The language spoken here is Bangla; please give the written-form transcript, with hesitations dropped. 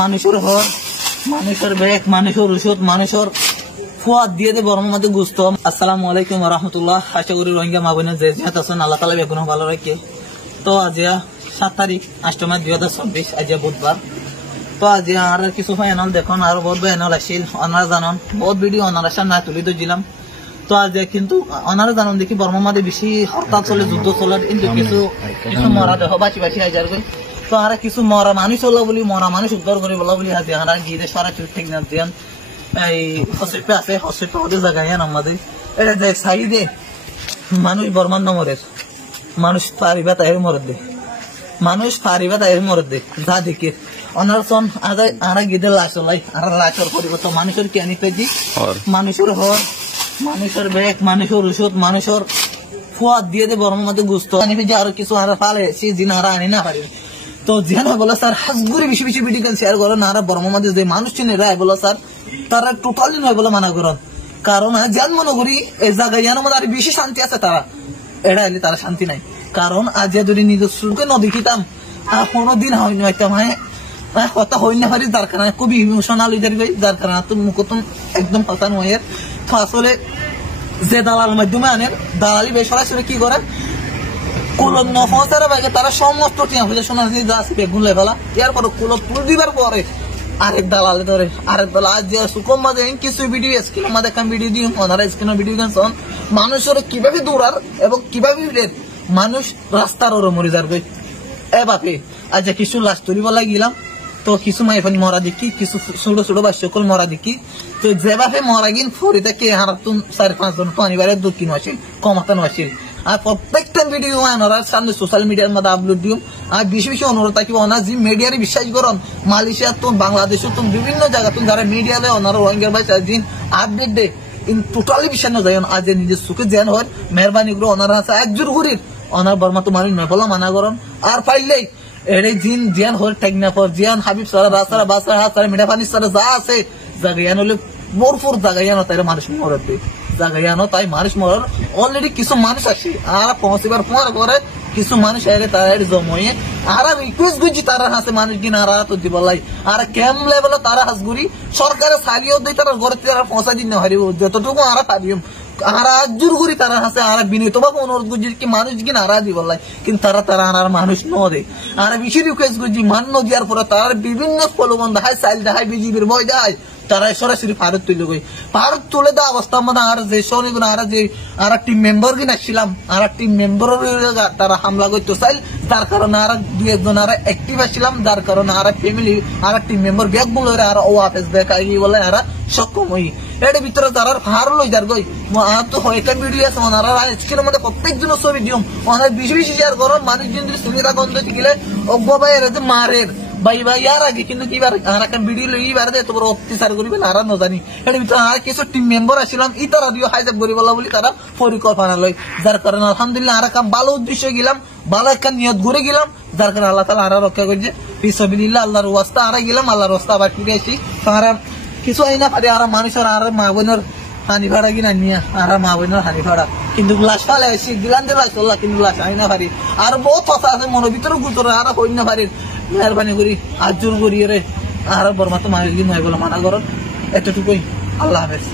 মানুষের হর, মানুষের ব্যাগ, মানুষের ওষুধ, মানুষের ফুয়াদ দিয়ে দে বর্ম মধ্যে গুস্ত। আসসালামু আলাইকুম ওয়া রাহমাতুল্লাহ। আশা করি রোহিঙ্গা মা বোনের যে যেহাত আছেন আল্লাহ তাআলা বেগুন ভালো রাখে। তো আজ 7 তারিখ 8 মাস 2024 আজ বুধবার। তো আজ আর কিছু ফাইনাল দেখুন আর বহুত ফাইনাল আসিল ওনারা জানান বহুত ভিডিও ওনারা সামনে তুলে দিলাম। তো আজ কিন্তু ওনারা জানান দেখি বর্মা মাঝে বেশি হরতাল চলে, যুদ্ধ চলে, কিন্তু কিছু মরা দেহ বাঁচি বাঁচি আইজার গই। তো আর কিছু মরা মানুষ হলো বলি, মরা মানুষ উদ্ধার করে বলা বলি হাতে আর গিয়ে সরাসরি ঠিক না দেন এই হসপিটাল আছে, হসপিটাল ওদের জায়গায় আমাদের এটা দেখ সাইডে মানুষ বর্মান নমরের মানুষ পারিবা তাই মরদ দে, মানুষ পারিবা তাই মরদ দে যা দেখে ওনার সন আর গিয়ে লাশ লাই আর লাশর পরিবর্তন মানুষের কেনি পেজি, মানুষের হর, মানুষের ব্যাগ, মানুষের ওষুধ, মানুষের ফুয়াদ দিয়ে দে বর্মার মধ্যে গুস্ত যে আরো কিছু আর পালে সে জিন আর আনি না পারে। তো যেন বলো স্যার হাজগুড়ি বেশি বেশি ভিডিও শেয়ার করো না, আর বর্মার মধ্যে যে মানুষ চিনে রায় বলো স্যার তারা টোটালি নয় বলে মানা করন। কারণ যেন মনে করি এই জায়গায় যেন মনে আর বেশি শান্তি আছে, তারা এটা এলে তারা শান্তি নাই। কারণ আজ যদি নিজের চোখে ন দেখিতাম আর কোনোদিন হয়নি হইতাম, হ্যাঁ কথা হই না পারি, যার কারণে খুবই ইমোশনাল হয়ে যাবে, যার কারণে তুমি মুখতম একদম কথা নয়। তো আসলে যে দালাল মাধ্যমে আনেন দালালি বেশ সরাসরি কি করে কুলো নফসারা বাইকে তারা সমস্ত টিয়া হয়ে শোনা যা আছে বেগুন লেভেলা এরপর কুলো ফুল দিবার পরে আরেক দালালে ধরে আরেক দালাল আজ সুকম মাঝে কিছু ভিডিও স্ক্রিনের মাঝে একটা ভিডিও দিই ওনারা স্ক্রিনের ভিডিও গান মানুষের কিভাবে দৌড়ার এবং কিভাবে মানুষ রাস্তার ওরে মরে যার গই এ বাপে আজ কিছু লাশ তুলিব লাগিলাম। তো কিছু মাইফানি মরা দেখি, কিছু ছোট ছোট বা সকল মরা দেখি। তো যেভাবে মরা গিন ফরিতে কে হারাতুন 4-5 জন পানিবারের দক্ষিণ আসিল কমাতানো আসিল। আর প্রত্যেকটা ভিডিও ওনারা সামনে সোশ্যাল মিডিয়ার মধ্যে আপলোড দিও। আর বেশি বেশি অনুরোধ থাকি ওনার যে মিডিয়ারে বিশ্বাস করুন, মালয়েশিয়া তুন বাংলাদেশ তুন বিভিন্ন জায়গা তুন যারা মিডিয়াতে ওনারা রোহিঙ্গার ভাই দিন আপডেট দে টোটালি বিশ্বাস না যায়। আজ নিজের সুখে জ্ঞান হয় মেহরবানি করে ওনারা আছে একজোর করির ওনার বর্মা তো মানুষ নয় বলা মানা করুন। আর পাইলেই এড়ে জিন জিয়ান হল টেকনা পর জিয়ান হাবিব সারা রাসারা বাসারা হাত সারা মিঠা পানি সারা যা আছে জায়গায়ান হলে মোরফুর জায়গায়ান তাই মানুষ মরত দে জায়গায়ানো তাই মানুষ মরার অলরেডি কিছু মানুষ আসে আর পৌঁছিবার পরে কিছু মানুষ আরে তারা জময়ে আর রিকোয়েস্ট করছি তারা হাসে মানুষ কিনা আর তো দিবলাই আর কেম লেভেল তারা হাসগুড়ি সরকারের সালিও দিয়ে তারা ঘরে তারা পৌঁছা দিন হারিব যতটুকু আর পাবিম আর জোর করি তারা হাসে আর বিনীত ভাবে অনুরোধ করছি কি মানুষ কিনা আর দিবলাই কিন্তু তারা আর মানুষ ন দে আর বেশি রিকোয়েস্ট করছি মান ন দেওয়ার পরে তার বিভিন্ন প্রলোভন দেখায় চাইল দেখায় বিজিবির ভয় দেয় তারা সরাসরি ভারত তুলে গই ভারত তুলে দেওয়া অবস্থার মধ্যে আর যে শনিগুলো আর যে আর টিম মেম্বার কিনা ছিলাম আর টিম মেম্বার তারা হামলা করতে চাইল তার কারণে আর 2-1 আর অ্যাক্টিভ আসছিলাম যার কারণে আর ফ্যামিলি আর টিম মেম্বার ব্যাগ বলে আর ও অফিস ব্যাগ আই বলে আর সক্ষম হই এর ভিতরে তারা হার লই যার গই তো হয়তো ভিডিও আছে ওনারা স্ক্রিনের মধ্যে প্রত্যেকজন ছবি দিও ওনার বেশি বেশি শেয়ার করো মানুষ যদি সুবিধা গন্ধ গেলে অব্বাই এর যে মারের ভাই আর আগে কিন্তু কিবার আর একটা ভিডিও লই বার দে তোর অত্যাচার করিবেন আর ন জানি এর ভিতরে আর কিছু টিম মেম্বার আসিলাম ই তারা দিও হাইজাক করি বলা বলি তারা পরিকল্পনা লই যার কারণে আলহামদুলিল্লাহ আর কাম ভালো উদ্দেশ্য গেলাম ভালো একটা নিয়ত ঘুরে গেলাম যার কারণে আল্লাহ তাআলা আর রক্ষা করছে ফিসাবিলিল্লাহ আল্লাহর ওয়াস্তা আর গেলাম আল্লাহর ওয়াস্তা আবার ফিরে আসি তারা কিছু আইনা পারে আর মানুষের আর মা বোনের হানি ভাড়া কিনা নিয়ে আর মা বোনের হানি ভাড়া কিন্তু লাশ ফালে আসি দিলাম যে লাশ কিন্তু লাশ আইনা পারি আর বহুত কথা আছে মনের ভিতরে গুতরে আর হই না পারি মেহরবানি করি আজ জোর করি রে আর বর্মা তো মানুষ দিন হয় বলে মানা করো এতটুকুই। আল্লাহ হাফেজ।